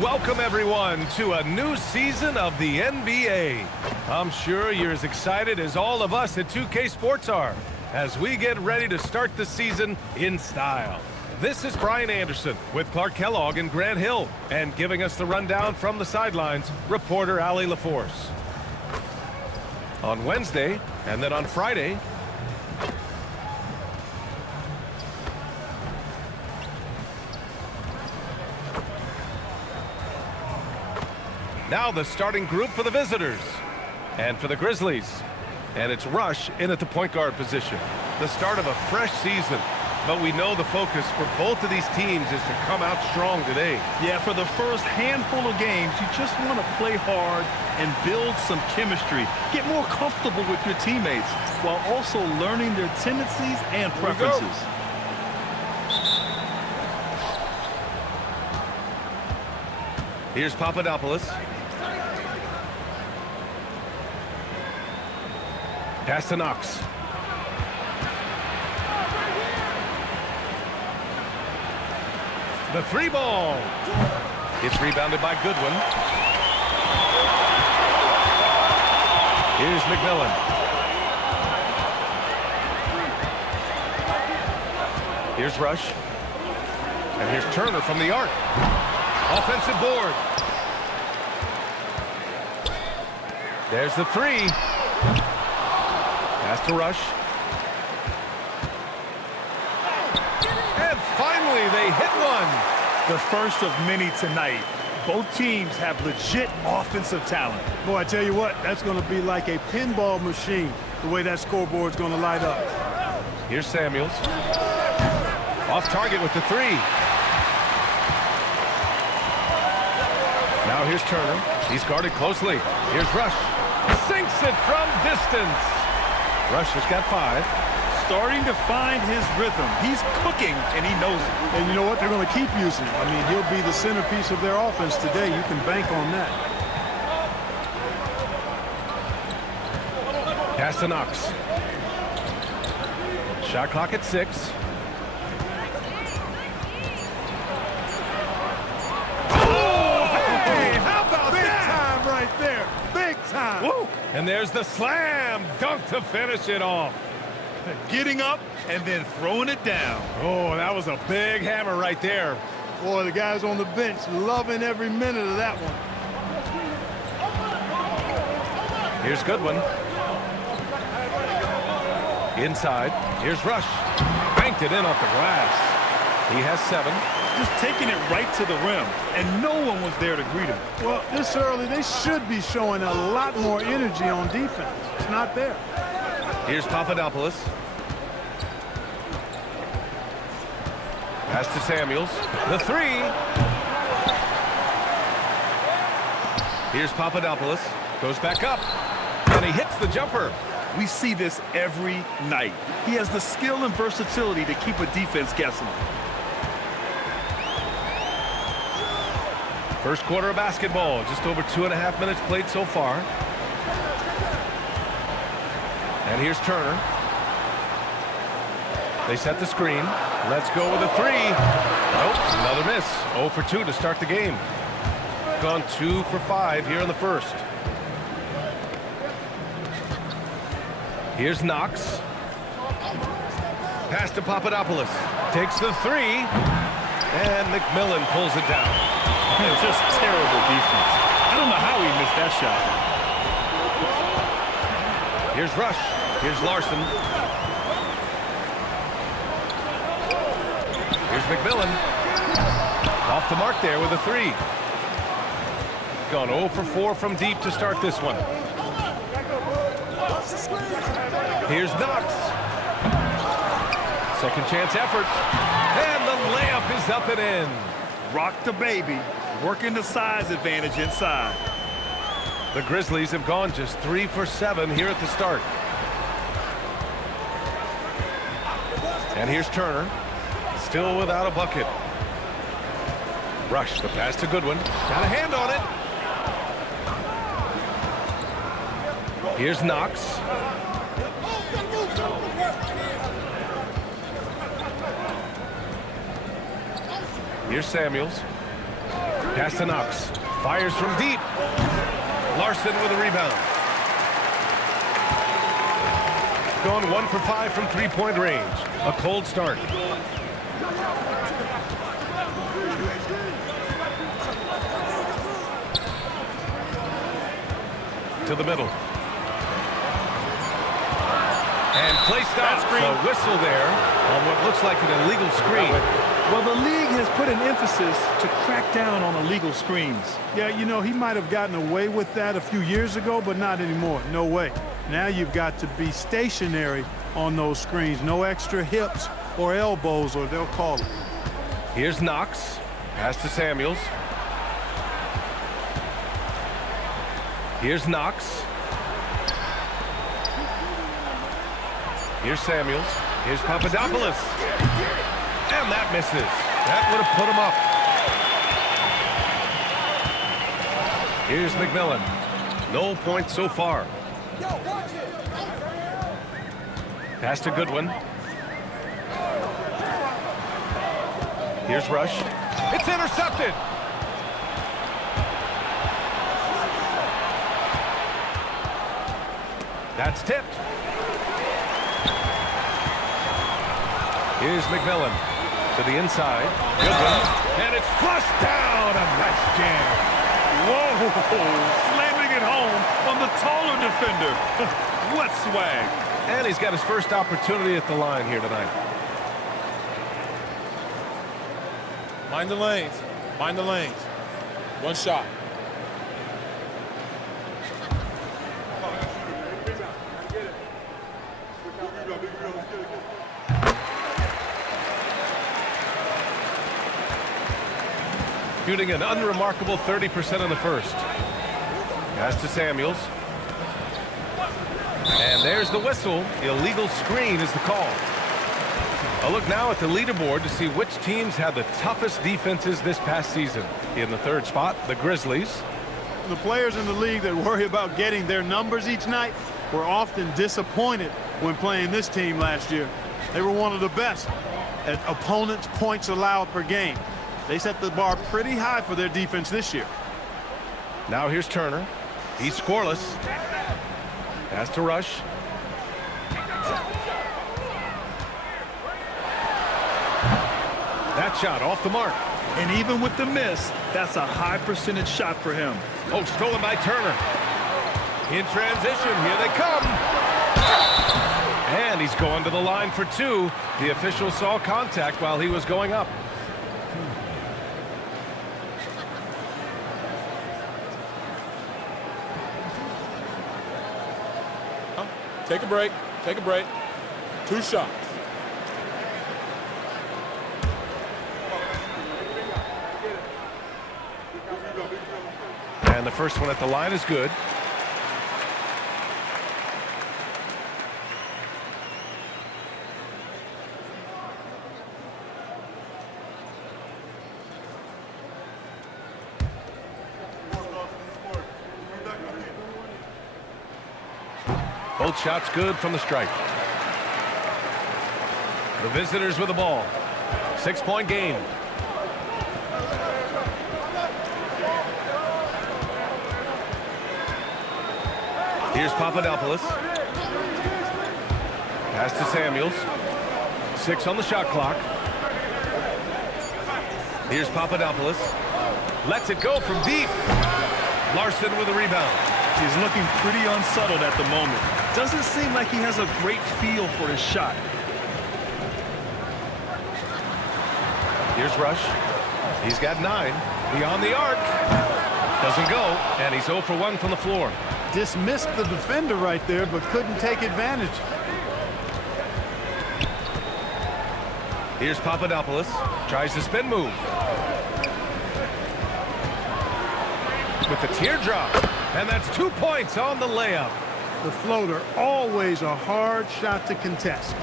Welcome, everyone, to a new season of the NBA. I'm sure you're as excited as all of us at 2K Sports are as we get ready to start the season in style. This is Brian Anderson with Clark Kellogg and Grant Hill, and giving us the rundown from the sidelines, reporter Allie LaForce. On Wednesday, and then on Friday, now the starting group for the visitors. And for the Grizzlies. And it's Rush in at the point guard position. The start of a fresh season. But we know the focus for both of these teams is to come out strong today. Yeah, for the first handful of games, you just want to play hard and build some chemistry. Get more comfortable with your teammates while also learning their tendencies and preferences. Here's Papadopoulos. Pass to Knox. The three ball. It's rebounded by Goodwin. Here's McMillan. Here's Rush. And here's Turner from the arc. Offensive board. There's the three. Pass to Rush. And finally, they hit one. The first of many tonight. Both teams have legit offensive talent. Boy, I tell you what, that's going to be like a pinball machine, the way that scoreboard's going to light up. Here's Samuels. Off target with the three. Now here's Turner. He's guarded closely. Here's Rush. Sinks it from distance. Rush has got 5. Starting to find his rhythm. He's cooking, and he knows it. And you know what? They're going to keep using him. I mean, he'll be the centerpiece of their offense today. You can bank on that. Pass to Knox. Shot clock at 6. Right there, big time. Woo! And there's the slam dunk to finish it off. Getting up and then throwing it down. Oh, that was a big hammer right there. Boy, the guys on the bench loving every minute of that one. Here's Goodwin. Inside. Here's Rush. Banked it in off the glass. He has 7. Just taking it right to the rim, and no one was there to greet him. Well, this early, they should be showing a lot more energy on defense. It's not there. Here's Papadopoulos. Pass to Samuels. The 3. Here's Papadopoulos. Goes back up, and he hits the jumper. We see this every night. He has the skill and versatility to keep a defense guessing. First quarter of basketball, just over 2.5 minutes played so far. And here's Turner. They set the screen. Let's go with a 3. Nope, another miss. 0 for 2 to start the game. Gone 2 for 5 here in the first. Here's Knox. Pass to Papadopoulos. Takes the 3. And McMillan pulls it down. Just terrible defense. I don't know how he missed that shot. Here's Rush. Here's Larson. Here's McMillan. Off the mark there with a 3. Gone 0 for 4 from deep to start this one. Here's Knox. Second chance effort. And the layup is up and in. Rock the baby. Working the size advantage inside. The Grizzlies have gone just 3 for 7 here at the start. And here's Turner. Still without a bucket. Rush, the pass to Goodwin. Got a hand on it. Here's Knox. Here's Samuels. Pass to Knox. Fires from deep. Larson with a rebound. Going 1 for 5 from three-point range. A cold start. To the middle. And play stops. A whistle there on what looks like an illegal screen. Well, the league has put an emphasis to crack down on illegal screens. Yeah, you know, he might have gotten away with that a few years ago, but not anymore. No way. Now you've got to be stationary on those screens. No extra hips or elbows, or they'll call it. Here's Knox. Pass to Samuels. Here's Knox. Here's Samuels. Here's Papadopoulos. And that misses. That would have put him up. Here's McMillan. No points so far. Pass to Goodwin. Here's Rush. It's intercepted. That's tipped. Here's McMillan to the inside. Goodwin. And it's flushed down. A nice jam. Whoa! Slamming it home on the taller defender. What swag. And he's got his first opportunity at the line here tonight. Mind the lanes. Mind the lanes. One shot. Shooting an unremarkable 30% in the first. Pass to Samuels. And there's the whistle. Illegal screen is the call. A look now at the leaderboard to see which teams had the toughest defenses this past season. In the third spot, the Grizzlies. The players in the league that worry about getting their numbers each night were often disappointed when playing this team last year. They were one of the best at opponents' points allowed per game. They set the bar pretty high for their defense this year. Now here's Turner. He's scoreless. Pass to Rush. That shot off the mark. And even with the miss, that's a high percentage shot for him. Oh, stolen by Turner. In transition, here they come. And he's going to the line for two. The official saw contact while he was going up. Take a break. Take a break. 2 shots. And the first one at the line is good. Both shots good from the stripe. The visitors with the ball. 6-point game. Here's Papadopoulos. Pass to Samuels. 6 on the shot clock. Here's Papadopoulos. Lets it go from deep. Larson with a rebound. He's looking pretty unsettled at the moment. Doesn't seem like he has a great feel for his shot. Here's Rush. He's got 9. Beyond the arc. Doesn't go. And he's 0 for 1 from the floor. Dismissed the defender right there, but couldn't take advantage. Here's Papadopoulos. Tries the spin move. With the teardrop. And that's 2 points on the layup. The floater, always a hard shot to contest.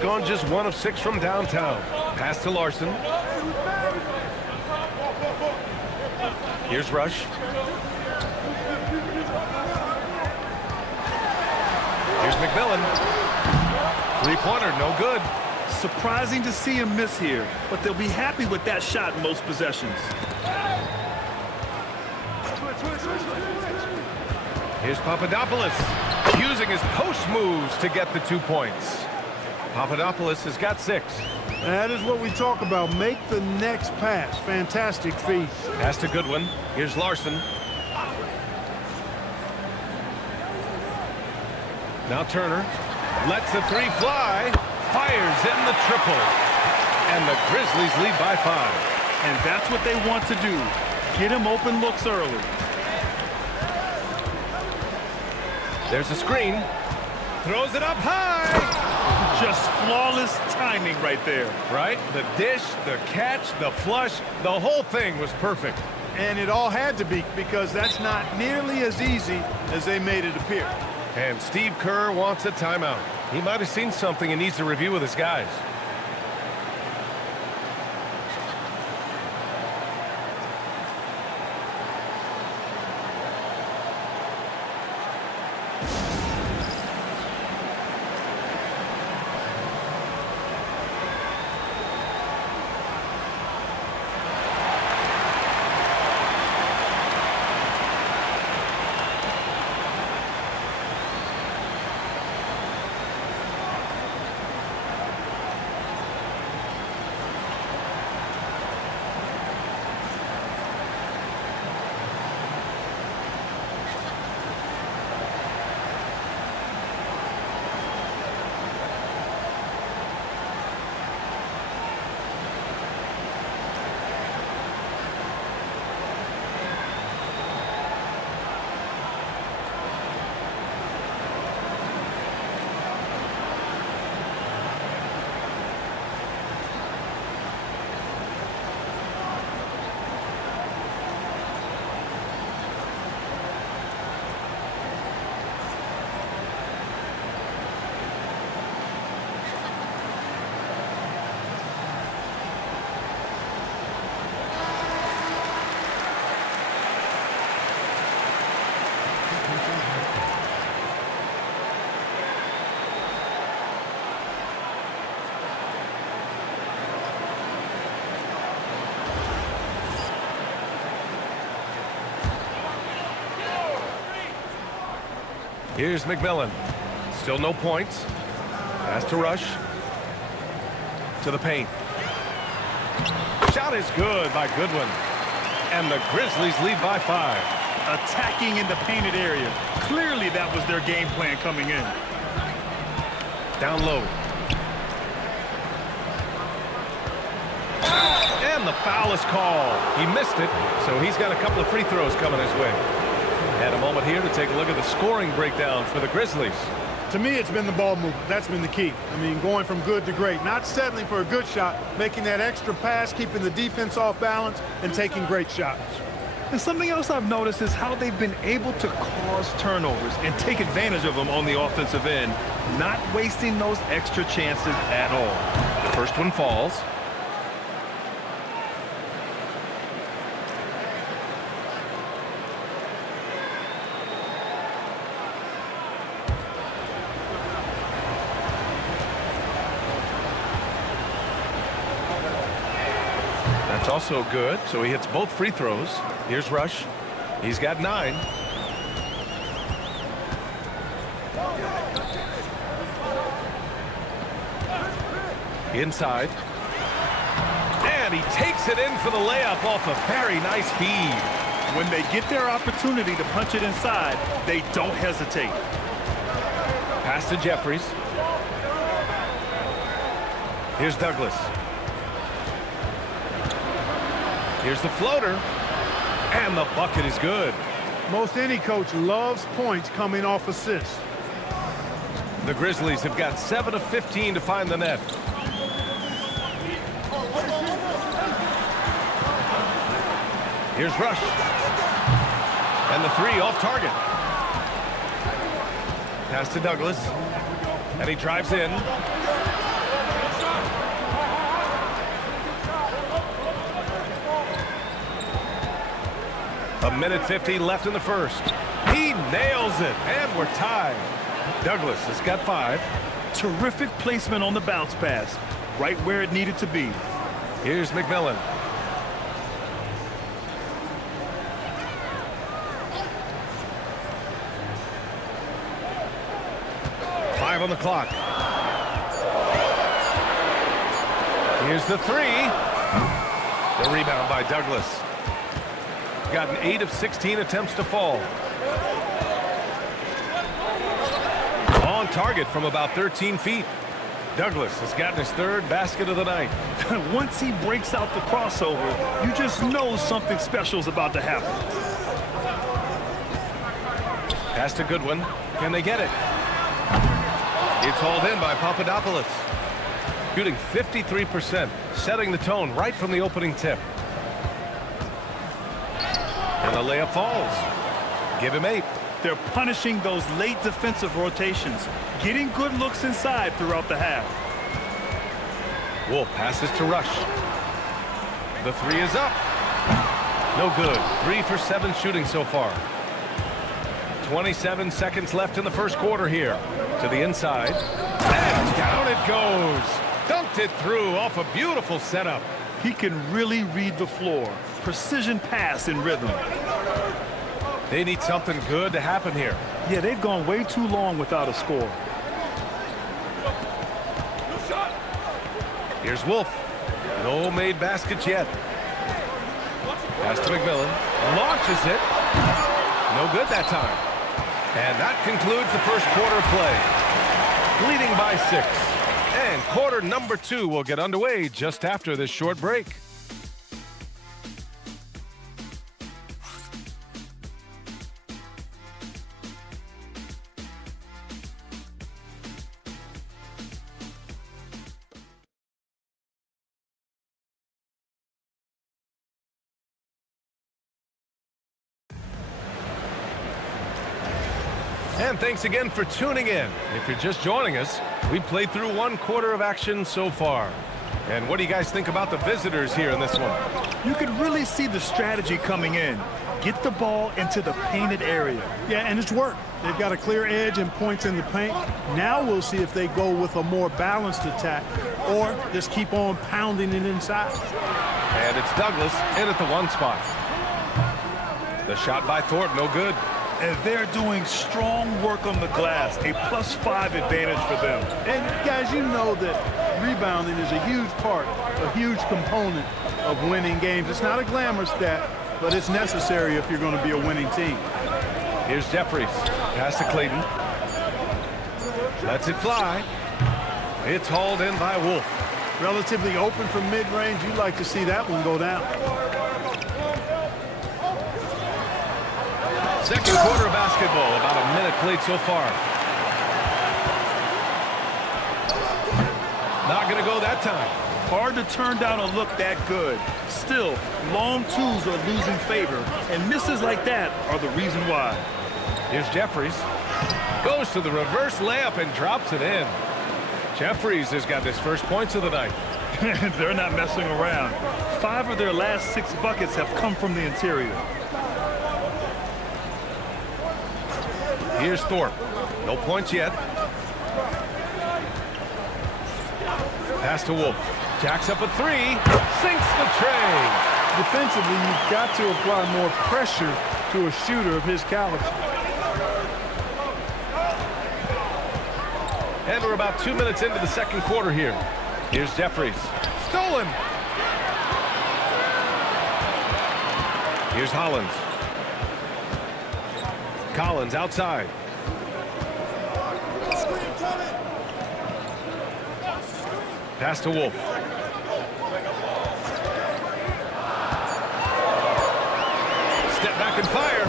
Gone just 1 of 6 from downtown. Pass to Larson. Here's Rush. Here's McMillan. Three-pointer, no good. Surprising to see him miss here, but they'll be happy with that shot in most possessions. Here's Papadopoulos using his post moves to get the 2 points. Papadopoulos has got 6. That is what we talk about. Make the next pass. Fantastic feed. Pass to Goodwin. Here's Larson. Now Turner lets the 3 fly. Fires in the triple. And the Grizzlies lead by 5. And that's what they want to do. Get him open looks early. There's a screen. Throws it up high. Just flawless timing right there. Right? The dish, the catch, the flush, the whole thing was perfect. And it all had to be, because that's not nearly as easy as they made it appear. And Steve Kerr wants a timeout. He might have seen something and needs to review with his guys. Here's McMillan. Still no points. Pass to Rush. To the paint. Shot is good by Goodwin. And the Grizzlies lead by 5. Attacking in the painted area. Clearly that was their game plan coming in. Down low. And the foul is called. He missed it, so he's got a couple of free throws coming his way. And a moment here to take a look at the scoring breakdown for the Grizzlies. To me, it's been the ball movement. That's been the key. I mean, going from good to great. Not settling for a good shot, making that extra pass, keeping the defense off balance, and taking great shots. And something else I've noticed is how they've been able to cause turnovers and take advantage of them on the offensive end, not wasting those extra chances at all. The first one falls. That's also good, so he hits both free throws. Here's Rush. He's got 9. Inside. And he takes it in for the layup off a very nice feed. When they get their opportunity to punch it inside, they don't hesitate. Pass to Jeffries. Here's Douglas. Here's the floater. And the bucket is good. Most any coach loves points coming off assists. The Grizzlies have got 7 of 15 to find the net. Here's Rush. And the 3 off target. Pass to Douglas. And he drives in. A minute 50 left in the first. He nails it, and we're tied. Douglas has got 5. Terrific placement on the bounce pass, right where it needed to be. Here's McMillan. Five on the clock. Here's the three. The rebound by Douglas. Got an 8 of 16 attempts to fall. On target from about 13 feet. Douglas has gotten his third basket of the night. Once he breaks out the crossover, you just know something special is about to happen. Pass to Goodwin. Can they get it? It's hauled in by Papadopoulos. Shooting 53%, setting the tone right from the opening tip. And the layup falls. Give him 8. They're punishing those late defensive rotations, getting good looks inside throughout the half. Wolf passes to Rush. The three is up. No good. 3 for 7 shooting so far. 27 seconds left in the first quarter here. To the inside. And down it goes. Dunked it through off a beautiful setup. He can really read the floor. Precision pass in rhythm. They need something good to happen here. Yeah, they've gone way too long without a score. Here's Wolf. No made baskets yet. Pass to McMillan. Launches it. No good that time. And that concludes the first quarter play. Leading by 6. And quarter number 2 will get underway just after this short break. And thanks again for tuning in. If you're just joining us, we played through 1 quarter of action so far. And what do you guys think about the visitors here in this one? You could really see the strategy coming in. Get the ball into the painted area. Yeah, and it's worked. They've got a clear edge and points in the paint. Now we'll see if they go with a more balanced attack or just keep on pounding it inside. And it's Douglas in at the 1 spot. The shot by Thorpe, no good. And they're doing strong work on the glass, a +5 advantage for them. And guys, you know that rebounding is a huge part, a huge component of winning games. It's not a glamour stat, but it's necessary if you're going to be a winning team. Here's Jeffries. Pass to Clayton. Lets it fly. It's hauled in by Wolf. Relatively open from mid-range. You'd like to see that one go down. Second quarter of basketball, about a minute played so far. Not going to go that time. Hard to turn down a look that good. Still, long twos are losing favor, and misses like that are the reason why. Here's Jeffries. Goes to the reverse layup and drops it in. Jeffries has got his first points of the night. They're not messing around. 5 of their last 6 buckets have come from the interior. Here's Thorpe. No points yet. Pass to Wolf. Jacks up a 3. Sinks the tray. Defensively, you've got to apply more pressure to a shooter of his caliber. And we're about 2 minutes into the second quarter here. Here's Jeffries. Stolen. Here's Hollins. Collins outside. Pass to Wolf. Step back and fire.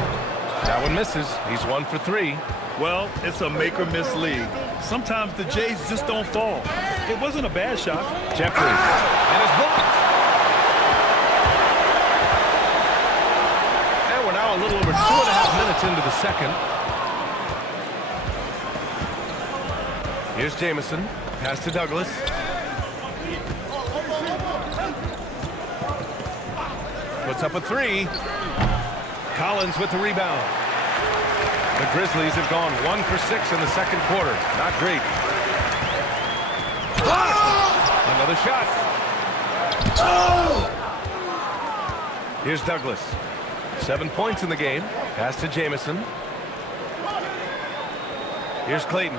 That one misses. He's 1 for 3. Well, it's a make or miss league. Sometimes the Jays just don't fall. It wasn't a bad shot. Jeffries. And it's blocked. And we're now a little over 2.5 minutes into the second. Here's Jamison. Pass to Douglas. Puts up a 3. Collins with the rebound. The Grizzlies have gone 1 for 6 in the second quarter. Not great. Another shot. Here's Douglas. 7 points in the game. Pass to Jamison. Here's Clayton.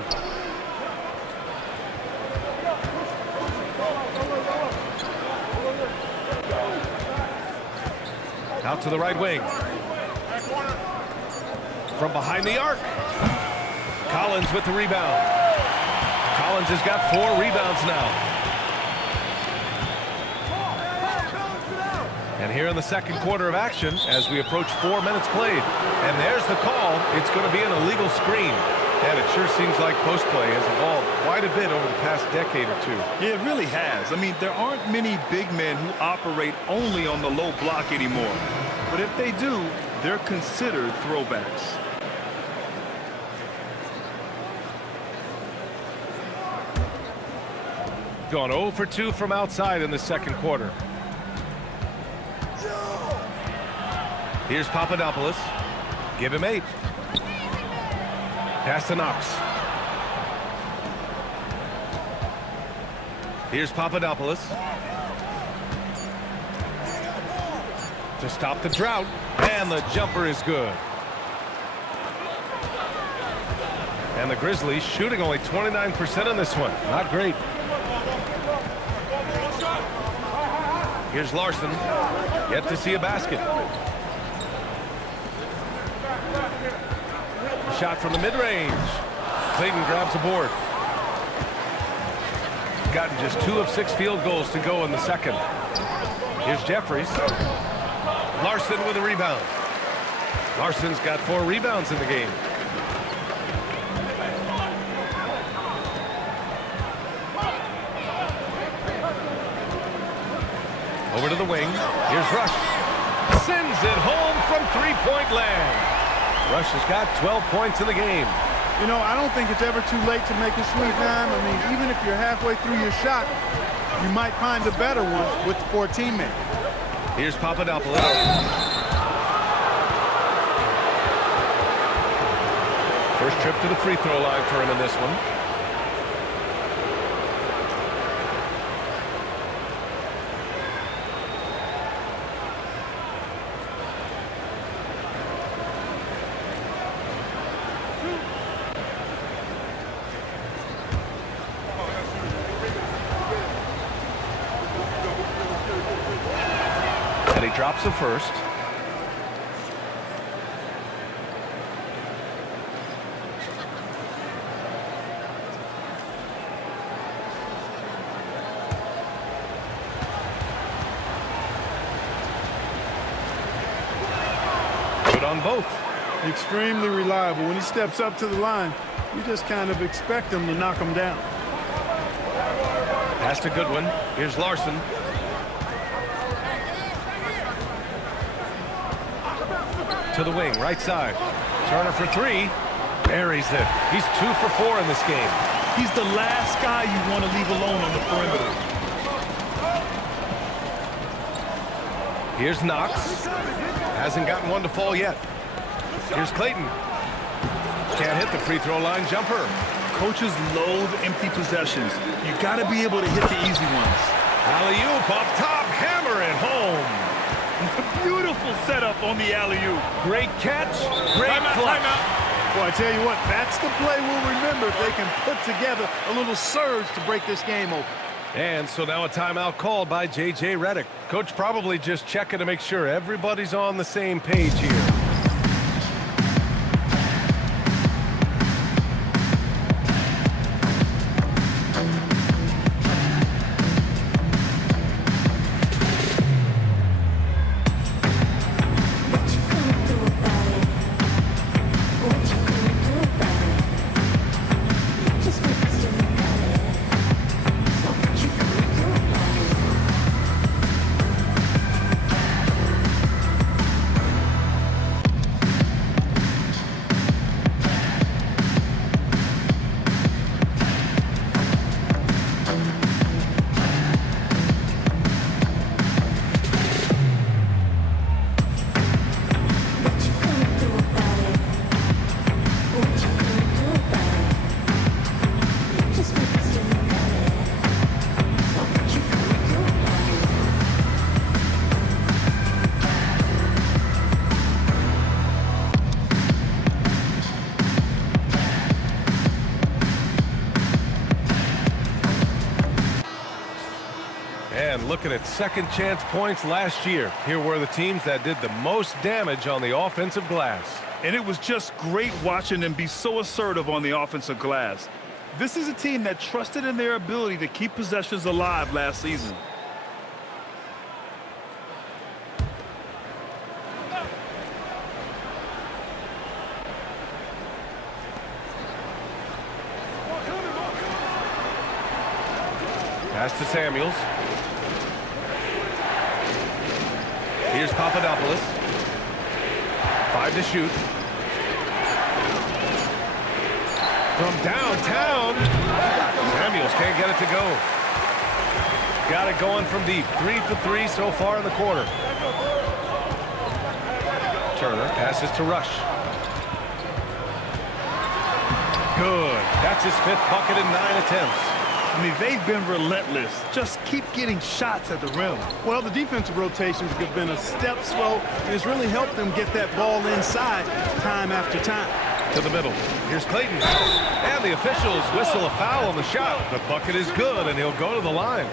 Out to the right wing. From behind the arc. Collins with the rebound. Collins has got 4 rebounds now. And here in the second quarter of action, as we approach 4 minutes played. And there's the call. It's going to be an illegal screen. And it sure seems like post play has evolved quite a bit over the past decade or two. Yeah, it really has. I mean, there aren't many big men who operate only on the low block anymore. But if they do, they're considered throwbacks. Gone 0 for 2 from outside in the second quarter. Here's Papadopoulos. Give him 8. Pass to Knox. Here's Papadopoulos. To stop the drought. And the jumper is good. And the Grizzlies shooting only 29% in this one. Not great. Here's Larson. Yet to see a basket. A shot from the mid-range. Clayton grabs a board. Gotten just 2 of 6 field goals to go in the second. Here's Jeffries. Larson with a rebound. Larson's got 4 rebounds in the game. Over to the wing. Here's Rush. Sends it home from 3-point land. Rush has got 12 points in the game. You know, I don't think it's ever too late to make a sweet dime. I mean, even if you're halfway through your shot, you might find a better one for a teammate. Here's Papadopoulos. First trip to the free throw line for him in this one. And he drops the first. Good on both. Extremely reliable. When he steps up to the line, you just kind of expect him to knock him down. Pass to Goodwin. Here's Larson. To the wing, right side. Turner for 3. Buries it. He's 2 for 4 in this game. He's the last guy you want to leave alone on the perimeter. Here's Knox. Hasn't gotten one to fall yet. Here's Clayton. Can't hit the free throw line jumper. Coaches loathe empty possessions. You got to be able to hit the easy ones. Alley-oop up top. Hammer it home. Beautiful setup on the alley-oop. Great catch. Great flush. Well, I tell you what, that's the play we'll remember if they can put together a little surge to break this game open. And so now a timeout called by J.J. Redick. Coach probably just checking to make sure everybody's on the same page here. looking at second chance points last year. Here were the teams that did the most damage on the offensive glass. And it was just great watching them be so assertive on the offensive glass. This is a team that trusted in their ability to keep possessions alive last season. Pass to Samuels. Here's Papadopoulos. 5 to shoot. From downtown, Samuels can't get it to go. Got it going from deep. 3 for 3 so far in the quarter. Turner passes to Rush. Good. That's his 5th bucket in 9 attempts. I mean, they've been relentless. Just keep getting shots at the rim. Well, the defensive rotations have been a step slow, and it's really helped them get that ball inside time after time. To the middle. Here's Clayton. And the officials whistle a foul on the shot. The bucket is good, and he'll go to the line.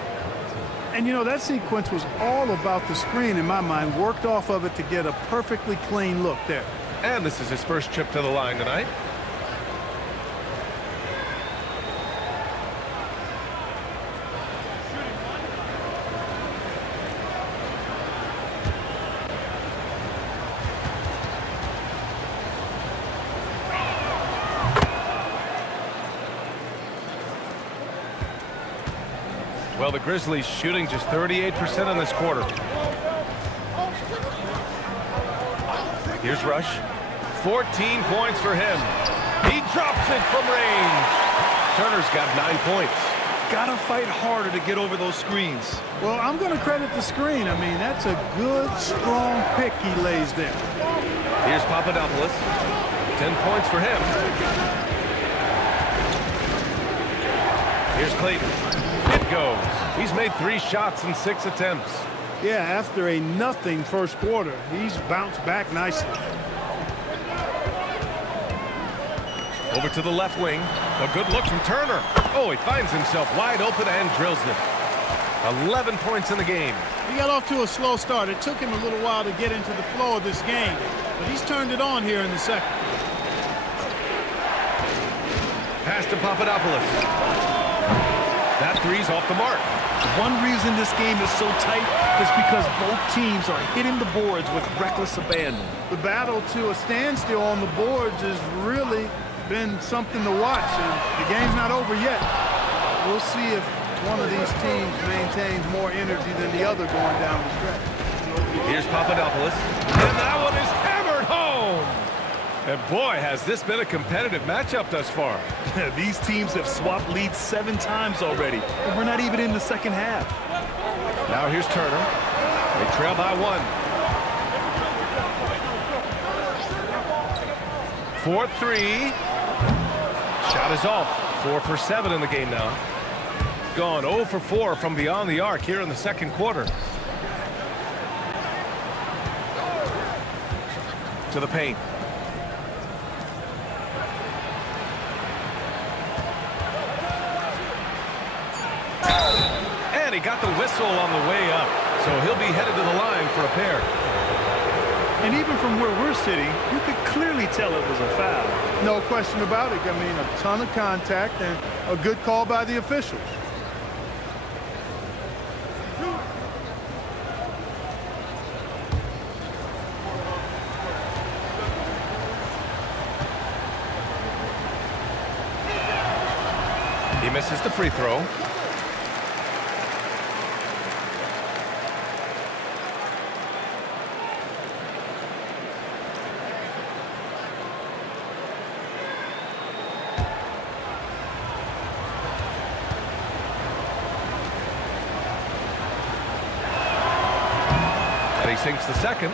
And, you know, that sequence was all about the screen, in my mind. Worked off of it to get a perfectly clean look there. And this is his first trip to the line tonight. Well, the Grizzlies shooting just 38% in this quarter. Here's Rush. 14 points for him. He drops it from range. Turner's got 9 points. Gotta fight harder to get over those screens. Well, I'm going to credit the screen. I mean, that's a good, strong pick he lays there. Here's Papadopoulos. 10 points for him. Here's Clayton. It goes. He's made 3 shots in 6 attempts. Yeah, after a nothing first quarter, he's bounced back nicely. Over to the left wing. A good look from Turner. Oh, he finds himself wide open and drills it. 11 points in the game. He got off to a slow start. It took him a little while to get into the flow of this game, but he's turned it on here in the second. Pass to Papadopoulos. That three's off the mark. One reason this game is so tight is because both teams are hitting the boards with reckless abandon. The battle to a standstill on the boards has really been something to watch, and the game's not over yet. We'll see if one of these teams maintains more energy than the other going down the stretch. Here's Papadopoulos. And that one is hammered home. And boy, has this been a competitive matchup thus far. These teams have swapped leads 7 times already, and we're not even in the second half. Now here's Turner. They trail by 1. 4-3. Shot is off. 4 for 7 in the game now. Gone 0 for 4 from beyond the arc here in the second quarter. To the paint. And he got the whistle on the way up, so he'll be headed to the line for a pair. And even from where we're sitting, you could clearly tell it was a foul. No question about it. I mean, a ton of contact and a good call by the officials. He misses the free throw. And he sinks the second.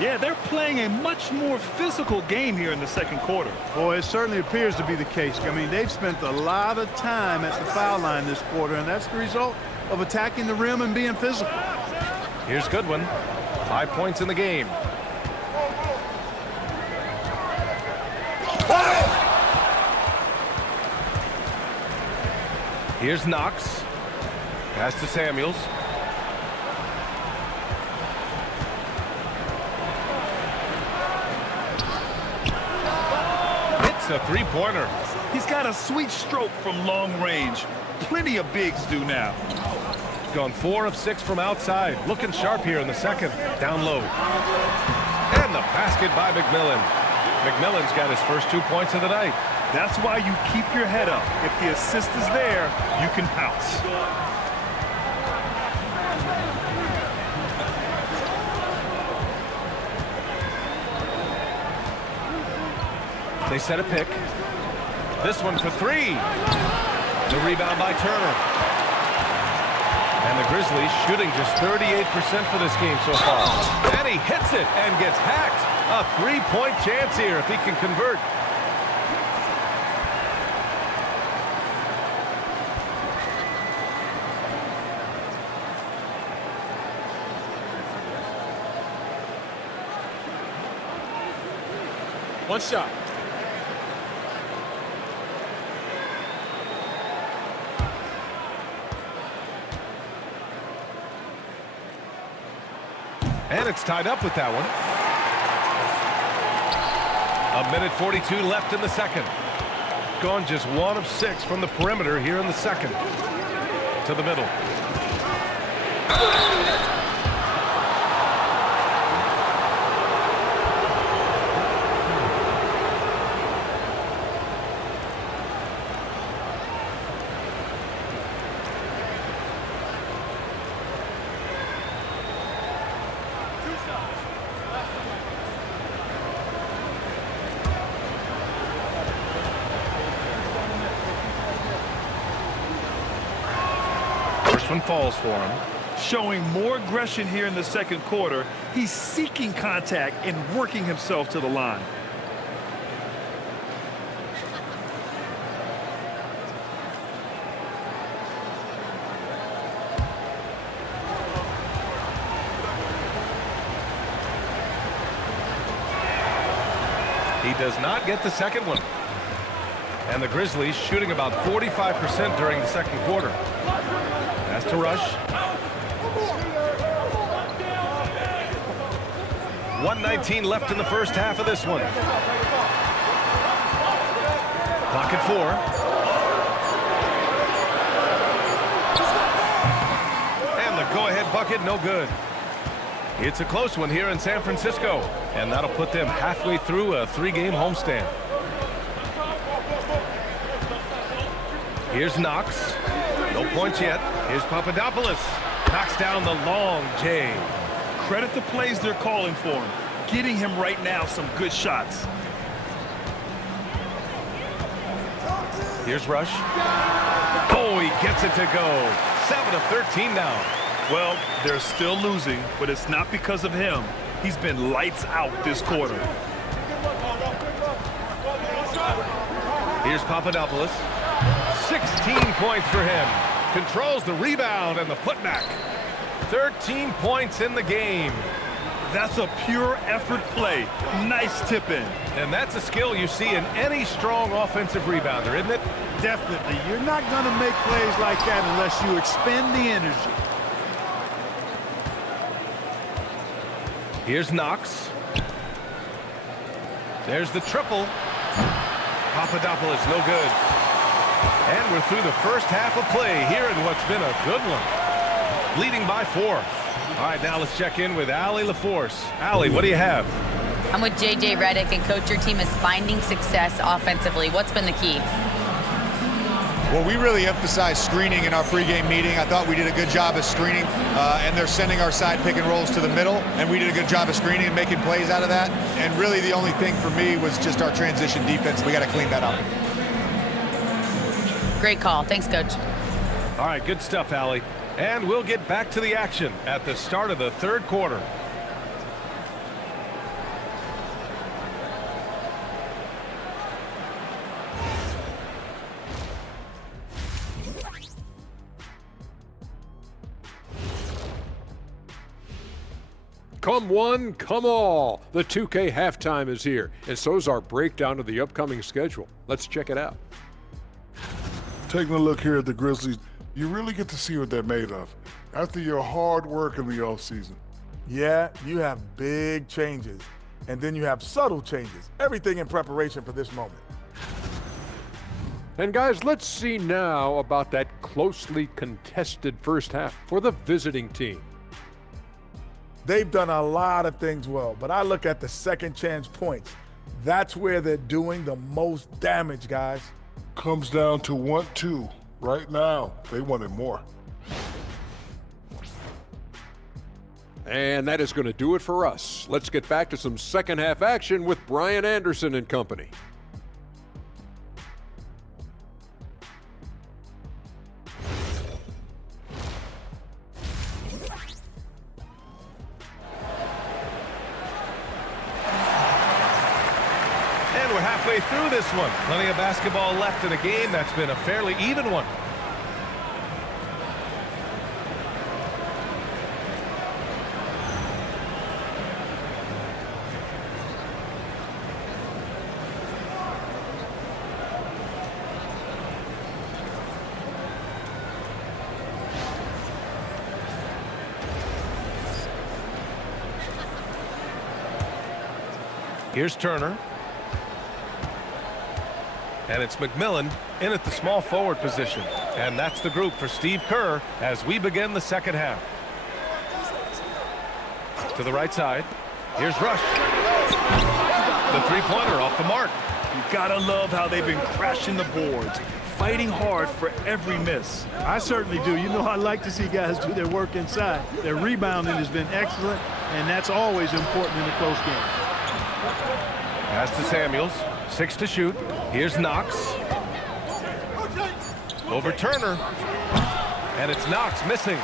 Yeah, they're playing a much more physical game here in the second quarter. Boy, it certainly appears to be the case. I mean, they've spent a lot of time at the foul line this quarter, and that's the result of attacking the rim and being physical. Here's Goodwin. 5 points in the game. Here's Knox. Pass to Samuels. makes a three-pointer. He's got a sweet stroke from long range. Plenty of bigs do now. Gone 4 of 6 from outside. Looking sharp here in the second. Down low. And the basket by McMillan. McMillan's got his first 2 points of the night. That's why you keep your head up. If the assist is there, you can pounce. They set a pick. This one for 3. The rebound by Turner. And the Grizzlies shooting just 38% for this game so far. And he hits it and gets hacked. A 3-point chance here if he can convert. One shot. And it's tied up with that one. 1:42 left in the second. Gone just 1 of 6 from the perimeter here in the second. To the middle. First one falls for him. Showing more aggression here in the second quarter. He's seeking contact and working himself to the line. He does not get the second one. And the Grizzlies shooting about 45% during the second quarter. Has to rush. 1:19 left in the first half of this one. Clock at 4. And the go-ahead bucket, no good. It's a close one here in San Francisco, and that'll put them halfway through a 3-game homestand. Here's Knox. No points yet. Here's Papadopoulos. Knocks down the long J. Credit the plays they're calling for him. Getting him right now some good shots. Here's Rush. Oh, he gets it to go. 7 of 13 now. Well, they're still losing, but it's not because of him. He's been lights out this quarter. Here's Papadopoulos. 16 points for him. Controls the rebound and the putback. 13 points in the game. That's a pure effort play. Nice tip-in. And that's a skill you see in any strong offensive rebounder, isn't it? Definitely. You're not going to make plays like that unless you expend the energy. Here's Knox. There's the triple. Papadopoulos, no good. And we're through the first half of play here in what's been a good one. Leading by 4. All right, now let's check in with Allie LaForce. Allie, what do you have? I'm with J.J. Redick, and Coach, your team is finding success offensively. What's been the key? Well, we really emphasized screening in our pregame meeting. I thought we did a good job of screening, and they're sending our side pick and rolls to the middle, and we did a good job of screening and making plays out of that. And really the only thing for me was just our transition defense. We got to clean that up. Great call. Thanks, Coach. All right, good stuff, Allie. And we'll get back to the action at the start of the third quarter. Come one, come all. The 2K halftime is here, and so's our breakdown of the upcoming schedule. Let's check it out. Taking a look here at the Grizzlies, you really get to see what they're made of after your hard work in the offseason. Yeah, you have big changes, and then you have subtle changes. Everything in preparation for this moment. And guys, let's see now about that closely contested first half for the visiting team. They've done a lot of things well, but I look at the second chance points. That's where they're doing the most damage, guys. Comes down to 1-2. Right now, they wanted more. And that is going to do it for us. Let's get back to some second half action with Brian Anderson and company. And we're halfway through this one. Plenty of basketball left in a game that's been a fairly even one. Here's Turner. And it's McMillan in at the small forward position. And that's the group for Steve Kerr as we begin the second half. To the right side. Here's Rush. The three-pointer off the mark. You gotta love how they've been crashing the boards, fighting hard for every miss. I certainly do. You know, I like to see guys do their work inside. Their rebounding has been excellent, and that's always important in a close game. Pass to Samuels. 6 to shoot. Here's Knox. Over Turner. And it's Knox missing.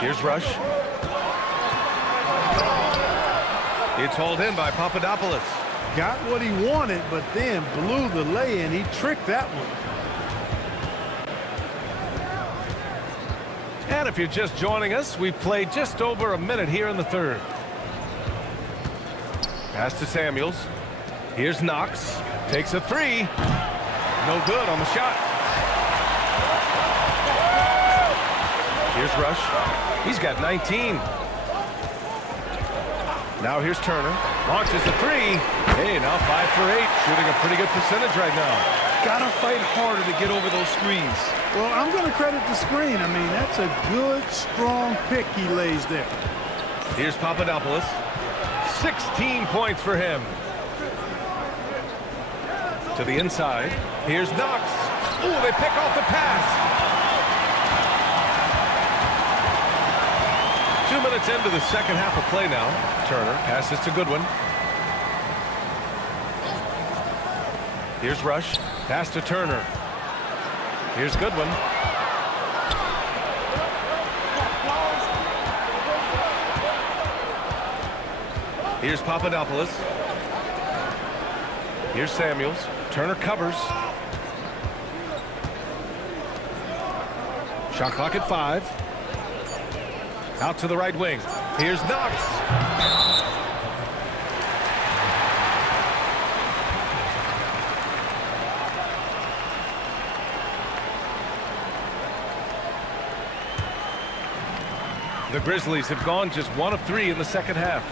Here's Rush. It's hauled in by Papadopoulos. Got what he wanted, but then blew the lay-in. He tricked that one. And if you're just joining us, we've played just over a minute here in the third. Pass to Samuels. Here's Knox. Takes a three. No good on the shot. Here's Rush. He's got 19. Now here's Turner. Launches a three. Hey, now 5 for 8. Shooting a pretty good percentage right now. Gotta fight harder to get over those screens. Well, I'm going to credit the screen. I mean, that's a good, strong pick he lays there. Here's Papadopoulos. 16 points for him. To the inside. Here's Knox. Ooh, they pick off the pass. 2 minutes into the second half of play now. Turner passes to Goodwin. Here's Rush. Pass to Turner. Here's Goodwin. Here's Papadopoulos. Here's Samuels. Turner covers. Shot clock at 5. Out to the right wing. Here's Knox. The Grizzlies have gone just 1 of 3 in the second half.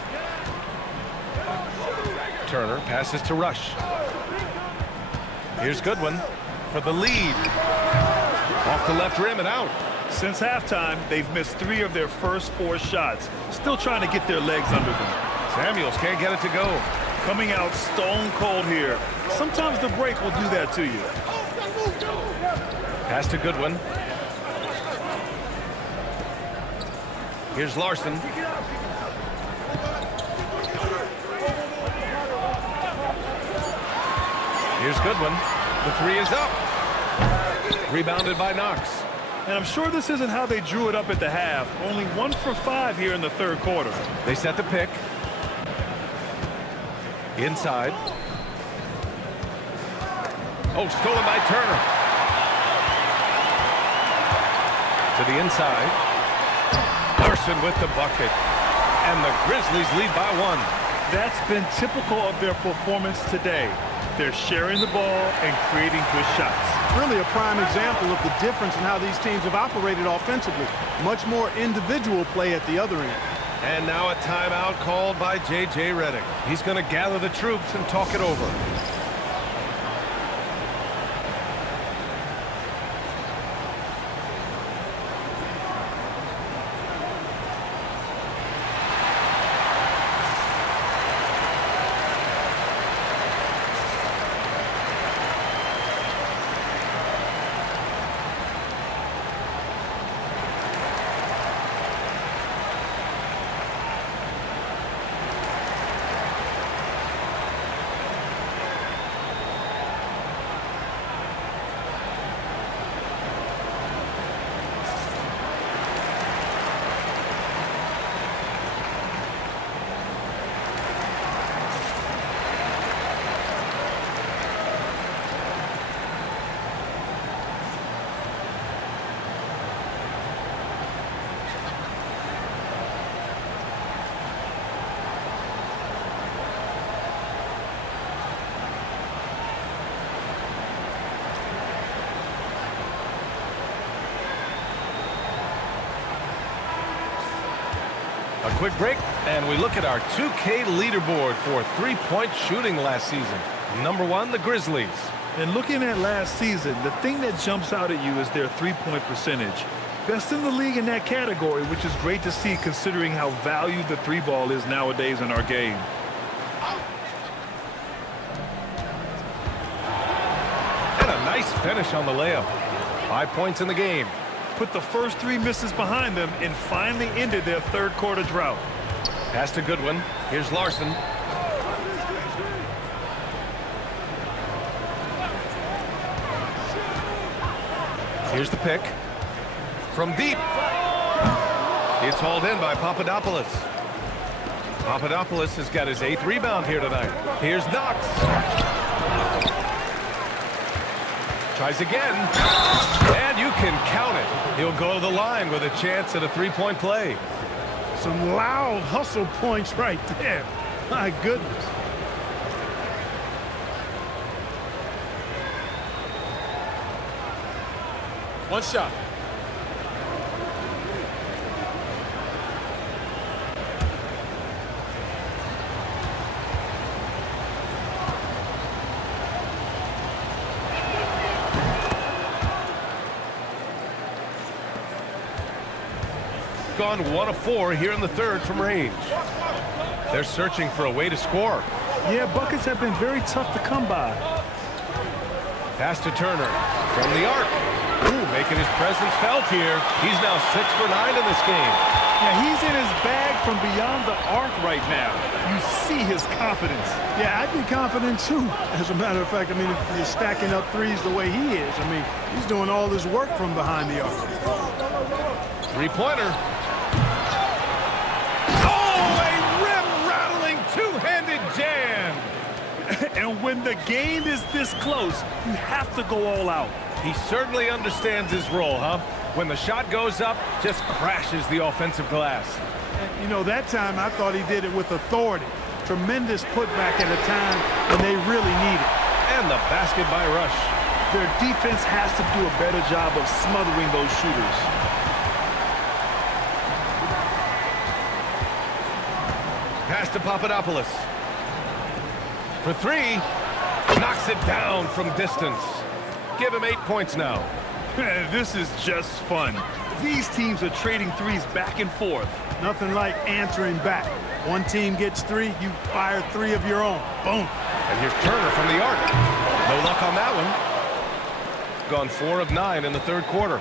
Turner passes to Rush. Here's Goodwin for the lead. Off the left rim and out. Since halftime, they've missed 3 of their first 4 shots. Still trying to get their legs under them. Samuels can't get it to go. Coming out stone cold here. Sometimes the break will do that to you. Pass to Goodwin. Here's Larson. Here's Goodwin. The three is up. Rebounded by Knox. And I'm sure this isn't how they drew it up at the half. Only 1 for 5 here in the third quarter. They set the pick. Inside. Oh, stolen by Turner. To the inside. Larson with the bucket. And the Grizzlies lead by 1. That's been typical of their performance today. They're sharing the ball and creating good shots. Really a prime example of the difference in how these teams have operated offensively. Much more individual play at the other end. And now a timeout called by J.J. Redick. He's going to gather the troops and talk it over. A quick break, and we look at our 2K leaderboard for three-point shooting last season. Number 1, the Grizzlies. And looking at last season, the thing that jumps out at you is their three-point percentage. Best in the league in that category, which is great to see considering how valued the three ball is nowadays in our game. And a nice finish on the layup. 5 points in the game. Put the first 3 misses behind them and finally ended their third quarter drought. Pass to Goodwin. Here's Larson. Here's the pick. From deep. It's hauled in by Papadopoulos. Papadopoulos has got his 8th rebound here tonight. Here's Knox. Tries again. And you can count it. He'll go to the line with a chance at a three-point play. Some loud hustle points right there. My goodness. One shot. Gone 1 of 4 here in the third from range. They're searching for a way to score. Yeah, buckets have been very tough to come by. Pass to Turner from the arc. Ooh, making his presence felt here. He's now 6 for 9 in this game. Yeah, he's in his bag from beyond the arc right now. You see his confidence. Yeah, I'd be confident too. As a matter of fact, I mean, if he's stacking up threes the way he is, I mean, he's doing all this work from behind the arc. Three-pointer. Oh, a rim-rattling two-handed jam. And when the game is this close, you have to go all out. He certainly understands his role, huh? When the shot goes up, just crashes the offensive glass. You know, that time I thought he did it with authority. Tremendous putback at a time when they really need it. And the basket by Rush. Their defense has to do a better job of smothering those shooters. Pass to Papadopoulos. For 3. Knocks it down from distance. Give him 8 points now. This is just fun. These teams are trading threes back and forth. Nothing like answering back. One team gets 3, you fire 3 of your own. Boom. And here's Turner from the arc. No luck on that one. Gone 4 of 9 in the third quarter.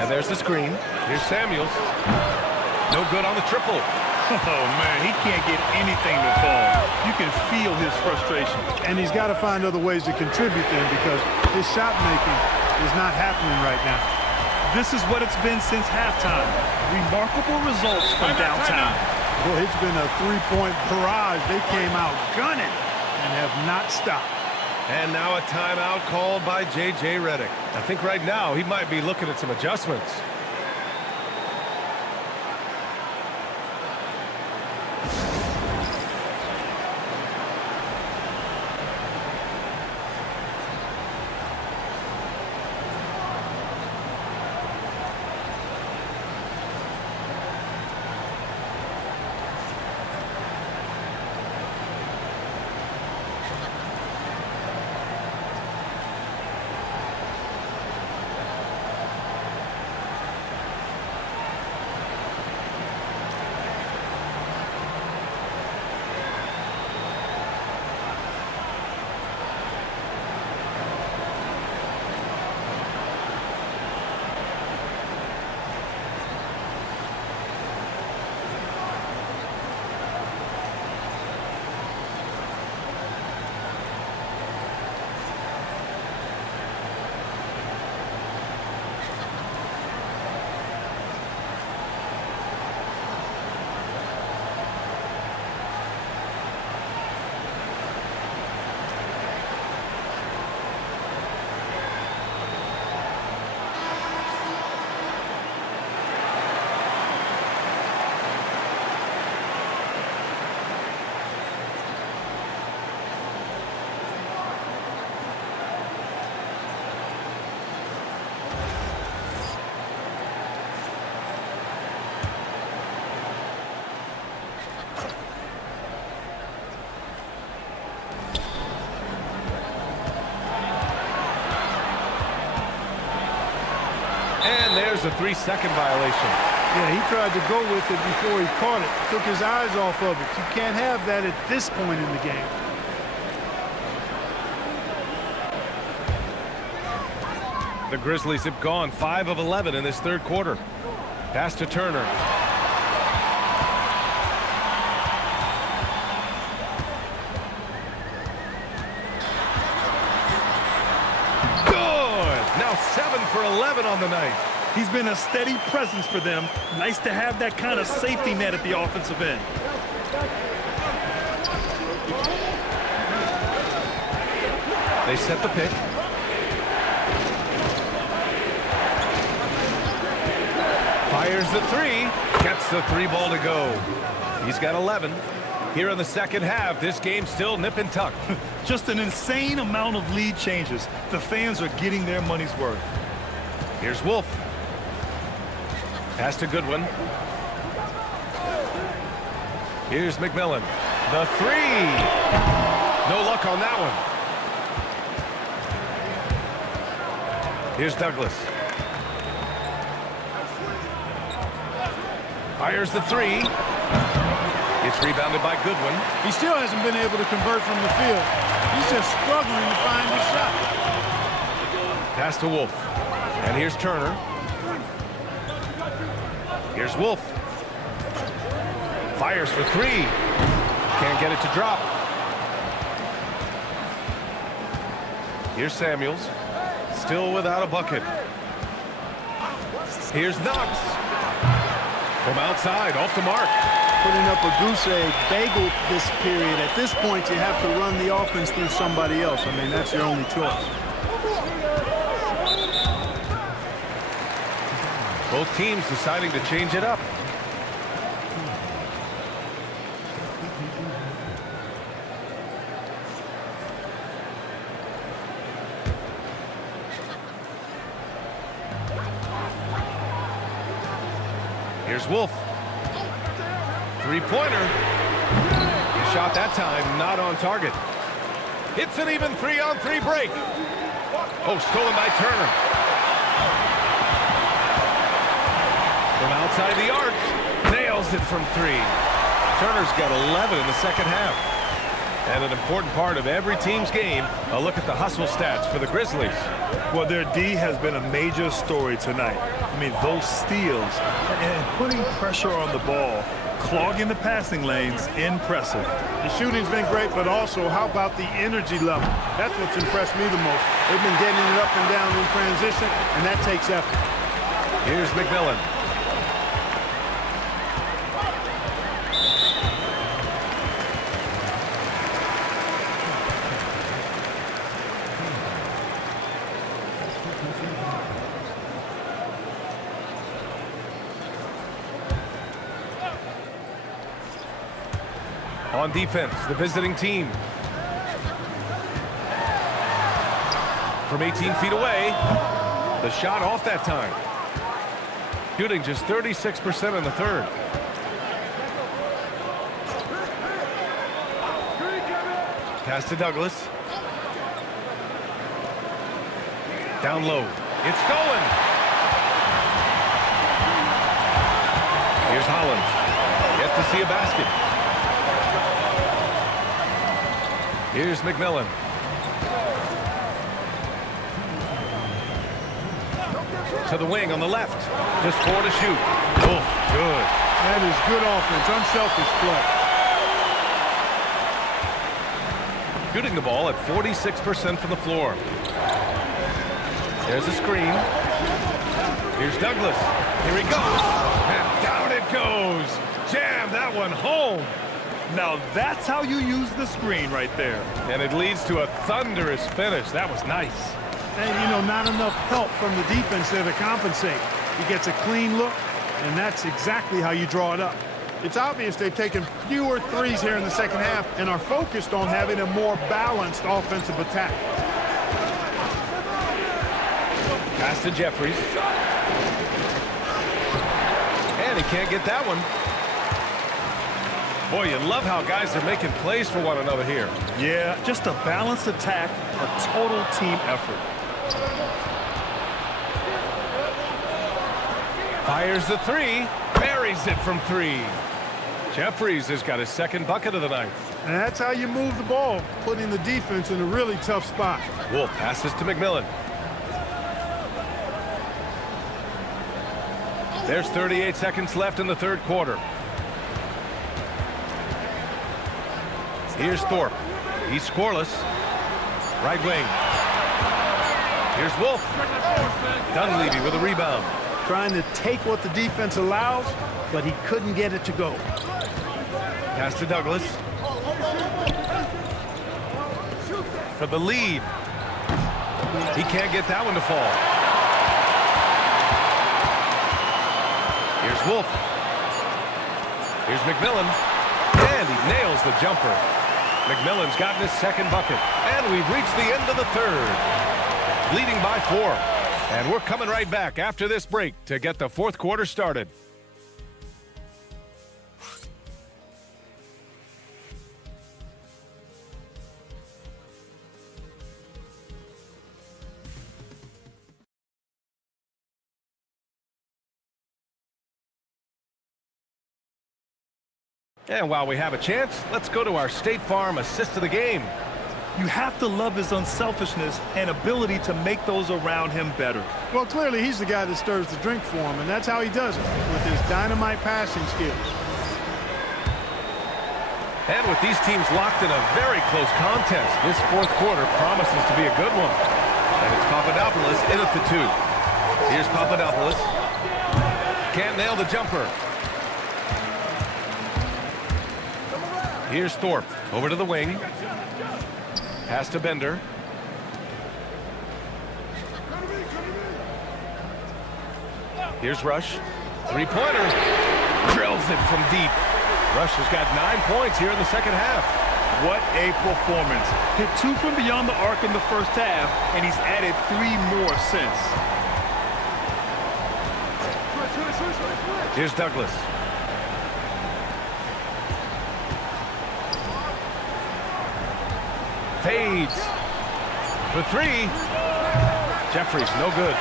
And there's the screen. Here's Samuels. No good on the triple. Oh, man, he can't get anything to fall. You can feel his frustration. And he's got to find other ways to contribute then because his shot making is not happening right now. This is what it's been since halftime. Remarkable results from downtown. Boy, it's been a three-point barrage. They came out gunning and have not stopped. And now a timeout called by J.J. Redick. I think right now he might be looking at some adjustments. There's a 3-second violation. Yeah, he tried to go with it before he caught it. Took his eyes off of it. You can't have that at this point in the game. The Grizzlies have gone 5 of 11 in this third quarter. Pass to Turner. Good! Now 7 for 11 on the night. He's been a steady presence for them. Nice to have that kind of safety net at the offensive end. They set the pick. Fires the three. Gets the 3 ball to go. He's got 11. Here in the second half, this game's still nip and tuck. Just an insane amount of lead changes. The fans are getting their money's worth. Here's Wolf. Pass to Goodwin. Here's McMillan. The 3. No luck on that one. Here's Douglas. Fires the 3. It's rebounded by Goodwin. He still hasn't been able to convert from the field. He's just struggling to find his shot. Pass to Wolf. And here's Turner. Here's Wolf. Fires for 3. Can't get it to drop. Here's Samuels. Still without a bucket. Here's Knox. From outside, off the mark. Putting up a goose egg bagel this period. At this point, you have to run the offense through somebody else. I mean, that's your only choice. Both teams deciding to change it up. Here's Wolf. 3-pointer. He shot that time, not on target. It's an even 3-on-3 break. Oh, stolen by Turner. From outside the arc, nails it from 3. Turner's got 11 in the second half. And an important part of every team's game, a look at the hustle stats for the Grizzlies. Well, their D has been a major story tonight. I mean, those steals and putting pressure on the ball, clogging the passing lanes, impressive. The shooting's been great, but also how about the energy level? That's what's impressed me the most. They've been getting it up and down in transition, and that takes effort. Here's McMillan. On defense, the visiting team. From 18 feet away, the shot off that time. Shooting just 36% in the third. Pass to Douglas. Down low. It's stolen. Here's Hollins. Yet to see a basket. Here's McMillan. To the wing on the left. Just 4 to shoot. Oof, good. That is good offense, unselfish play. Shooting the ball at 46% from the floor. There's a screen. Here's Douglas. Here he goes. And down it goes. Jam that one home. Now that's how you use the screen right there. And it leads to a thunderous finish. That was nice. And, you know, not enough help from the defense there to compensate. He gets a clean look, and that's exactly how you draw it up. It's obvious they've taken fewer threes here in the second half and are focused on having a more balanced offensive attack. Pass to Jeffries. And he can't get that one. Boy, you love how guys are making plays for one another here. Yeah, just a balanced attack, a total team effort. Fires the three. Buries it from three. Jeffries has got his second bucket of the night. And that's how you move the ball, putting the defense in a really tough spot. Wolf passes to McMillan. There's 38 seconds left in the third quarter. Here's Thorpe. He's scoreless. Right wing. Here's Wolf. Dunleavy with a rebound. Trying to take what the defense allows, but he couldn't get it to go. Pass to Douglas. For the lead. He can't get that one to fall. Here's Wolf. Here's McMillan. And he nails the jumper. McMillan's gotten his second bucket. And we've reached the end of the third. Leading by 4. And we're coming right back after this break to get the fourth quarter started. And while we have a chance, let's go to our State Farm assist of the game. You have to love his unselfishness and ability to make those around him better. Well, clearly he's the guy that stirs the drink for him, and that's how he does it, with his dynamite passing skills. And with these teams locked in a very close contest, this fourth quarter promises to be a good one. And it's Papadopoulos in at the 2. Here's Papadopoulos. Can't nail the jumper. Here's Thorpe over to the wing. Pass to Bender. Here's Rush. Three-pointer. Drills it from deep. Rush has got 9 points here in the second half. What a performance. Hit 2 from beyond the arc in the first half, and he's added 3 more since. Here's Douglas. Fades. For 3. Jeffries, no good.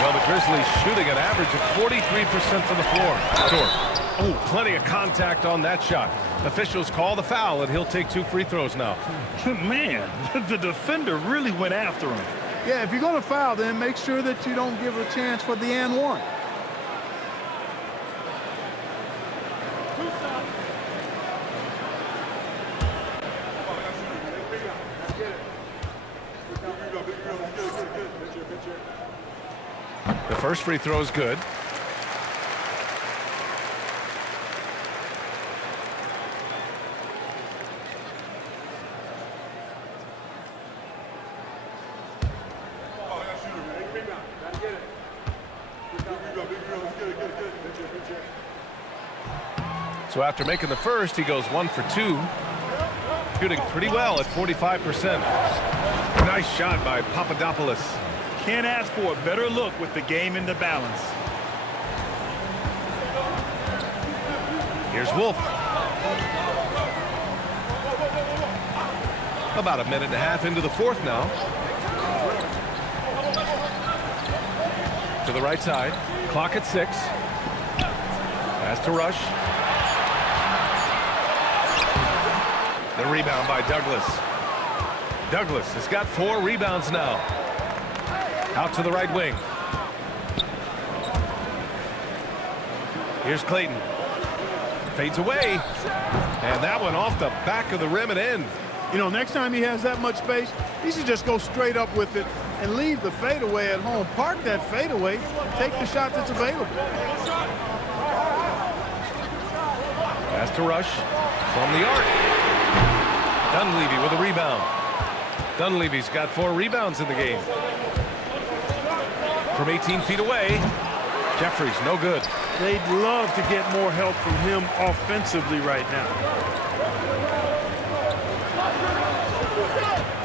Well, the Grizzlies shooting an average of 43% from the floor. Oh, plenty of contact on that shot. Officials call the foul, and he'll take 2 free throws now. Man, the defender really went after him. Yeah, if you're going to foul, then make sure that you don't give a chance for the and one. The first free throw is good. So after making the first, he goes 1 for 2. Shooting pretty well at 45%. Nice shot by Papadopoulos. Can't ask for a better look with the game in the balance. Here's Wolf. About a minute and a half into the fourth now. To the right side. Clock at 6. Pass to Rush. The rebound by Douglas. Douglas has got 4 rebounds now. Out to the right wing. Here's Clayton. Fades away. And that one off the back of the rim and in. You know, next time he has that much space, he should just go straight up with it and leave the fadeaway at home. Park that fadeaway. Take the shot that's available. Pass to Rush. From the arc. Dunleavy with a rebound. Dunleavy's got 4 rebounds in the game. From 18 feet away, Jeffries, no good. They'd love to get more help from him offensively right now.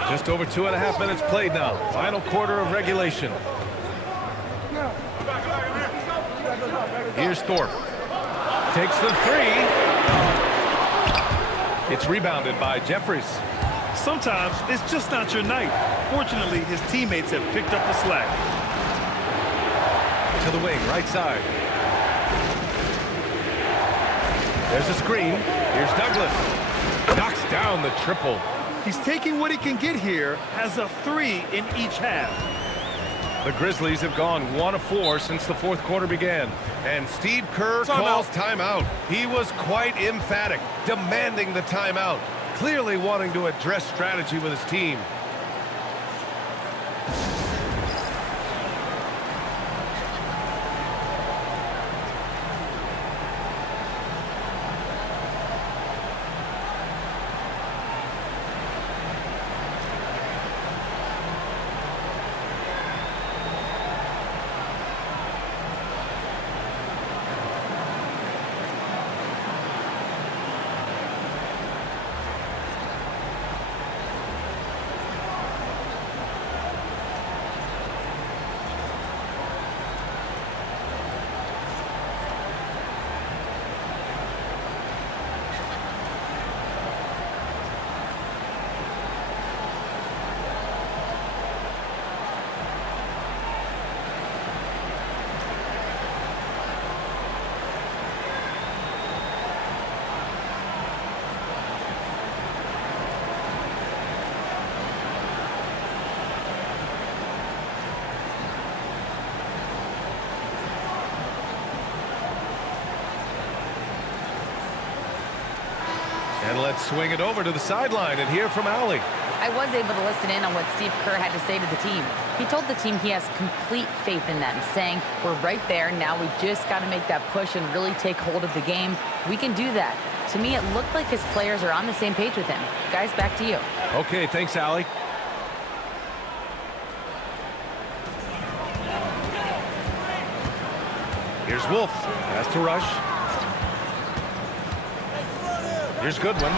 Just over 2.5 minutes played now. Final quarter of regulation. Here's Thorpe. Takes the 3. It's rebounded by Jeffries. Sometimes it's just not your night. Fortunately, his teammates have picked up the slack. to the wing, right side. There's a screen. Here's Douglas. Knocks down the triple. He's taking what he can get here, has a 3 in each half. The Grizzlies have gone 1 of 4 since the fourth quarter began. And Steve Kerr calls timeout. He was quite emphatic, demanding the timeout, clearly wanting to address strategy with his team. And let's swing it over to the sideline and hear from Allie. I was able to listen in on what Steve Kerr had to say to the team. He told the team he has complete faith in them, saying, we're right there, now we just got to make that push and really take hold of the game. We can do that. To me, it looked like his players are on the same page with him. Guys, back to you. Okay, thanks, Allie. Here's Wolf. Pass to Rush. Here's Goodwin.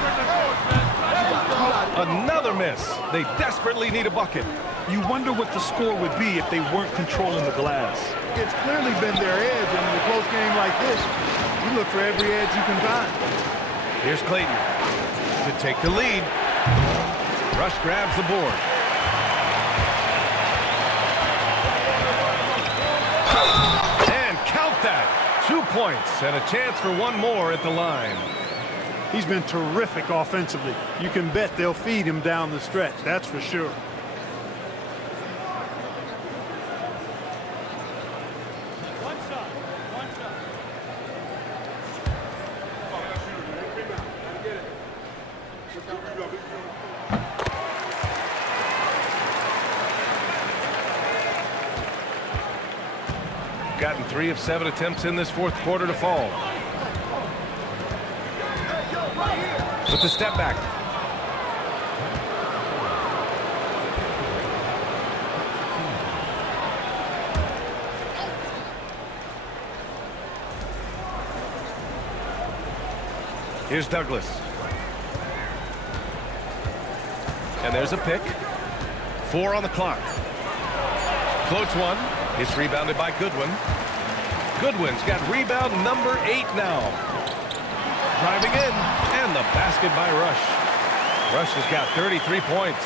Another miss. They desperately need a bucket. You wonder what the score would be if they weren't controlling the glass. It's clearly been their edge, and in a close game like this, you look for every edge you can find. Here's Clayton to take the lead. Rush grabs the board. And count that. 2 points and a chance for one more at the line. He's been terrific offensively. You can bet they'll feed him down the stretch, that's for sure. One shot. Gotten 3 of 7 attempts in this fourth quarter to fall. With the step back. Here's Douglas. And there's a pick. 4 on the clock. Floats one. It's rebounded by Goodwin. Goodwin's got rebound number 8 now. Driving in, and the basket by Rush. Rush has got 33 points.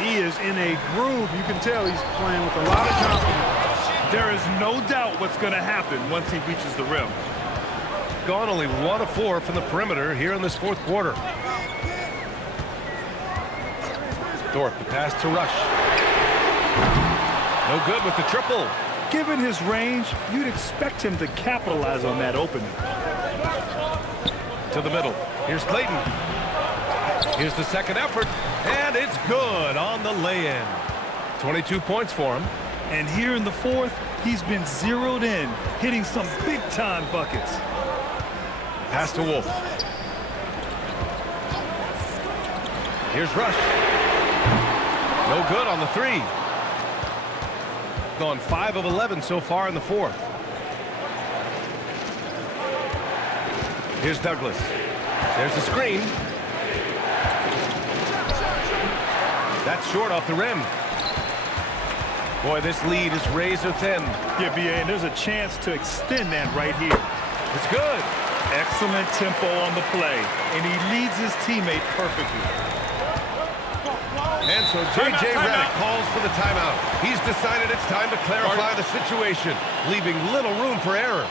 He is in a groove. You can tell he's playing with a lot of confidence. There is no doubt what's going to happen once he reaches the rim. Gone only 1 of 4 from the perimeter here in this fourth quarter. Thorpe, the pass to Rush. No good with the triple. Given his range, you'd expect him to capitalize on that opening. To the middle. Here's Clayton. Here's the second effort, and it's good on the lay-in. 22 points for him. And here in the fourth, he's been zeroed in, hitting some big-time buckets. Pass to Wolf. Here's Rush. No good on the 3. Gone 5 of 11 so far in the fourth. Here's Douglas. There's the screen. That's short off the rim. Boy, this lead is razor thin. Yeah, BA, and there's a chance to extend that right here. It's good. Excellent tempo on the play, and he leads his teammate perfectly. And so J.J. Redick calls for the timeout. He's decided it's time to clarify the situation, leaving little room for error.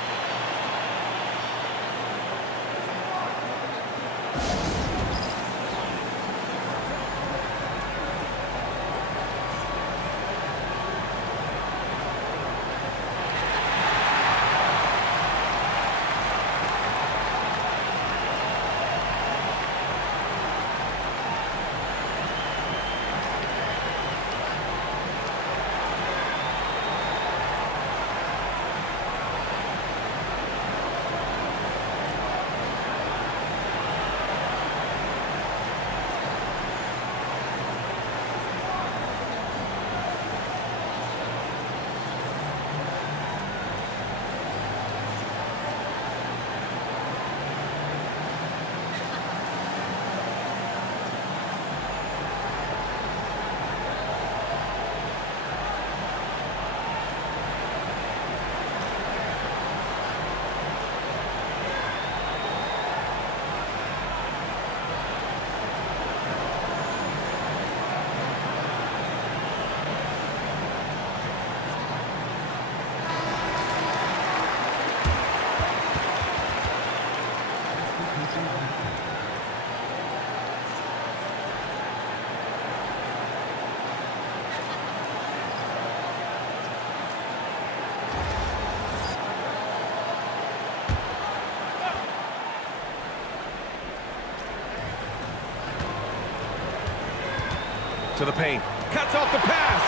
To the paint. Cuts off the pass.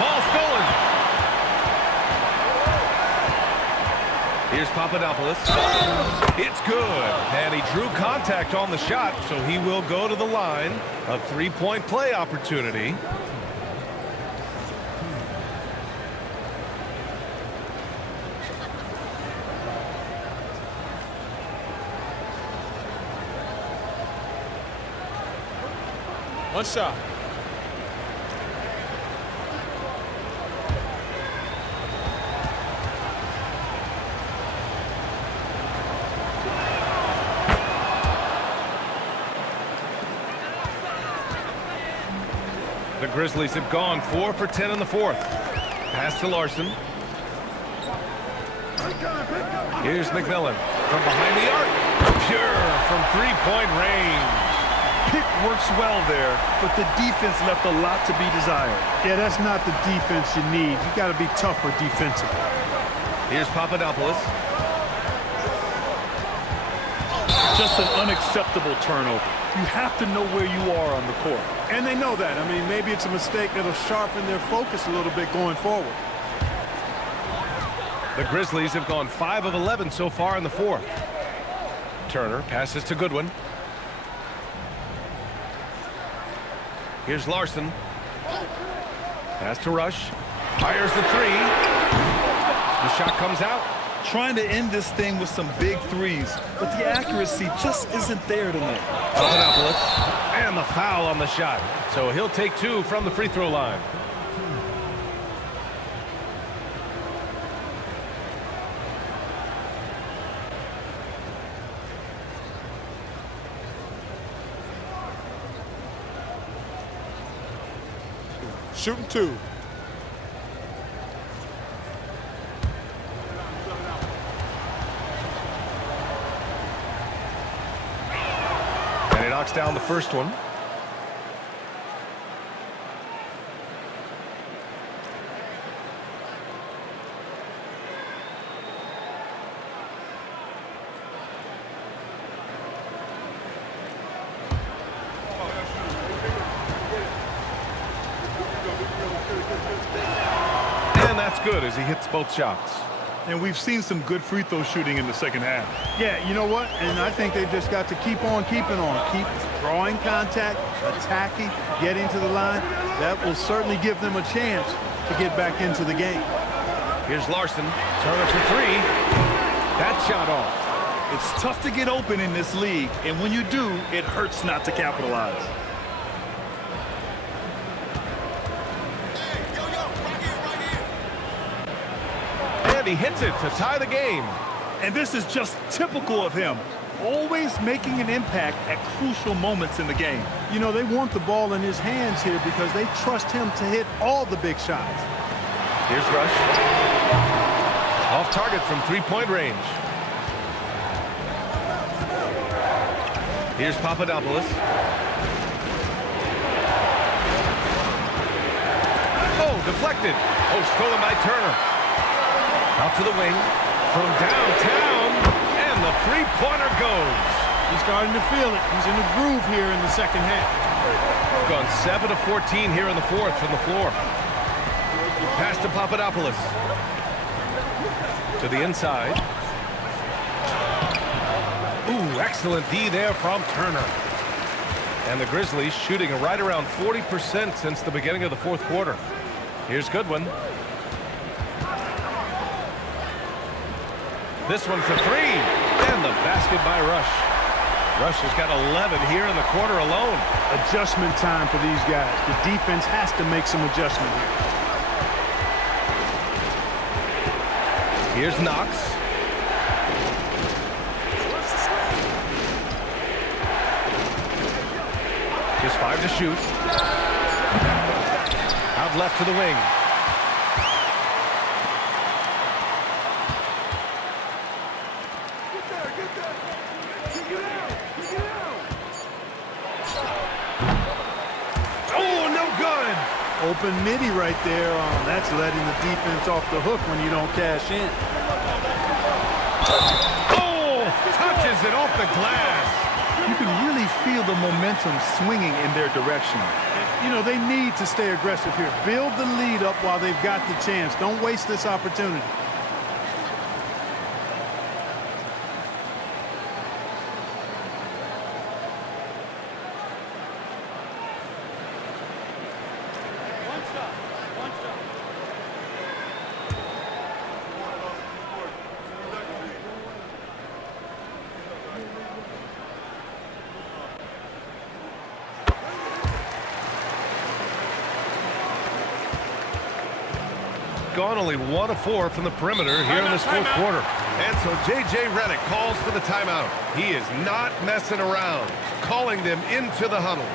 Ball stolen. Here's Papadopoulos. It's good. And he drew contact on the shot, so he will go to the line. A three-point play opportunity. One shot. The Grizzlies have gone 4 for 10 in the fourth. Pass to Larson. Here's McMillan from behind the arc. Pure from three-point range. Pick works well there, but the defense left a lot to be desired. Yeah, that's not the defense you need. You got to be tougher defensively. Here's Papadopoulos. Just an unacceptable turnover. You have to know where you are on the court. And they know that. I mean, maybe it's a mistake that'll sharpen their focus a little bit going forward. The Grizzlies have gone 5 of 11 so far in the fourth. Turner passes to Goodwin. Here's Larson. Pass to Rush. Fires the three. The shot comes out. Trying to end this thing with some big threes, but the accuracy just isn't there tonight. Papadopoulos. And the foul on the shot. So he'll take 2 from the free throw line. Shooting 2. And he knocks down the first one. And that's good as he hits both shots. And we've seen some good free throw shooting in the second half. Yeah, you know what? And I think they've just got to keep on keeping on. Keep drawing contact, attacking, getting to the line. That will certainly give them a chance to get back into the game. Here's Larson. Turner for 3. That shot off. It's tough to get open in this league, and when you do, it hurts not to capitalize. And he hits it to tie the game. And this is just typical of him. always making an impact at crucial moments in the game. You know, they want the ball in his hands here because they trust him to hit all the big shots. Here's Rush. Off target from three-point range. Here's Papadopoulos. Oh, deflected. Oh, stolen by Turner. Out to the wing. From downtown. And the three-pointer goes. He's starting to feel it. He's in the groove here in the second half. Gone 7 of 14 here in the fourth from the floor. Pass to Papadopoulos. To the inside. Ooh, excellent D there from Turner. And the Grizzlies shooting right around 40% since the beginning of the fourth quarter. Here's Goodwin. This one for three. And the basket by Rush. Rush has got 11 here in the quarter alone. Adjustment time for these guys. The defense has to make some adjustment here. Here's Knox. Just 5 to shoot. Out left to the wing. Oh, no good. Open midi right there. That's letting the defense off the hook when you don't cash in. Oh, touches it off the glass. You can really feel the momentum swinging in their direction. You know, they need to stay aggressive here. Build the lead up while they've got the chance. Don't waste this opportunity. Gone only 1 of 4 from the perimeter here in this fourth quarter. And so J.J. Redick calls for the timeout. He is not messing around, calling them into the huddle.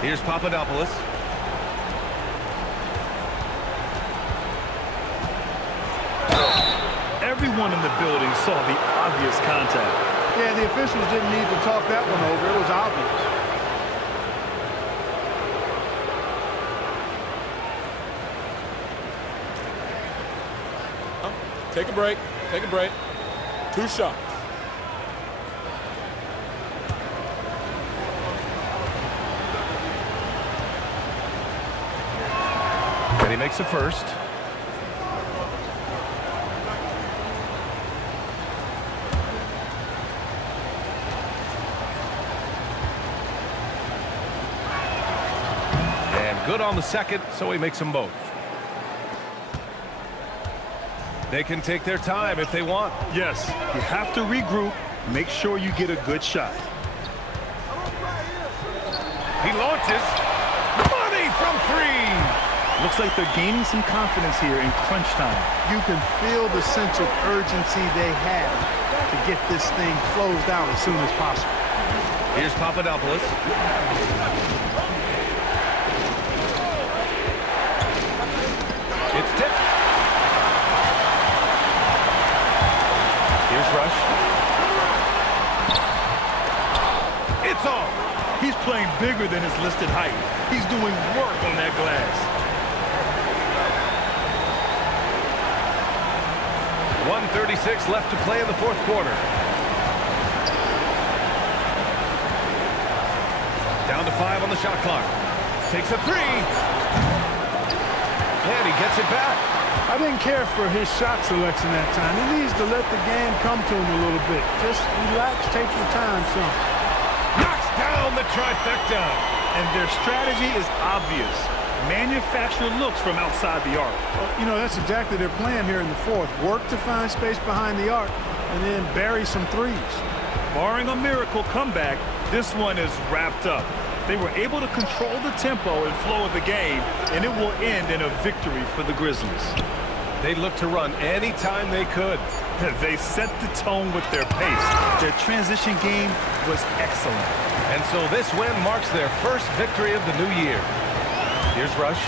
Here's Papadopoulos. Everyone in the building saw the obvious contact. Yeah, the officials didn't need to talk that one over. It was obvious. Take a break. Take a break. 2 shots. And he makes a first. And good on the second, so he makes them both. They can take their time if they want. Yes, you have to regroup. Make sure you get a good shot. He launches. Money from 3. Looks like they're gaining some confidence here in crunch time. You can feel the sense of urgency they have to get this thing closed out as soon as possible. Here's Papadopoulos. It's tipped. Here's Rush. It's off. He's playing bigger than his listed height. He's doing work on that glass. 1:36 left to play in the fourth quarter. Down to 5 on the shot clock. Takes a 3. And he gets it back. I didn't care for his shot selection that time. He needs to let the game come to him a little bit. Just relax, take your time, son. Knocks down the trifecta. And their strategy is obvious. Manufacture looks from outside the arc. Well, you know, that's exactly their plan here in the fourth. Work to find space behind the arc and then bury some threes. Barring a miracle comeback, this one is wrapped up. They were able to control the tempo and flow of the game, and it will end in a victory for the Grizzlies. They looked to run any time they could. They set the tone with their pace. Their transition game was excellent. And so this win marks their first victory of the new year. Here's Rush.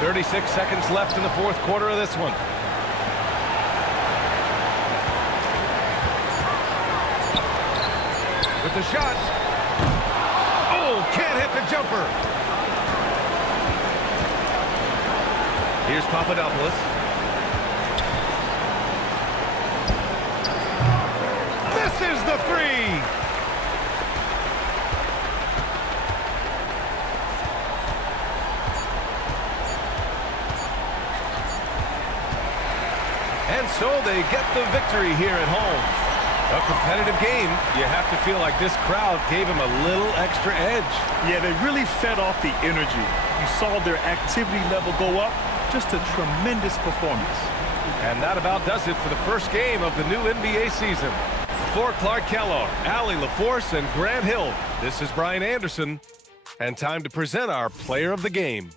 36 seconds left in the fourth quarter of this one. With the shot. Oh, can't hit the jumper. Here's Papadopoulos. Misses the 3. And so they get the victory here at home. A competitive game. You have to feel like this crowd gave him a little extra edge. Yeah, they really fed off the energy. You saw their activity level go up. Just a tremendous performance. And that about does it for the first game of the new NBA season. For Clark Kellogg, Allie LaForce, and Grant Hill, this is Brian Anderson. And time to present our player of the game.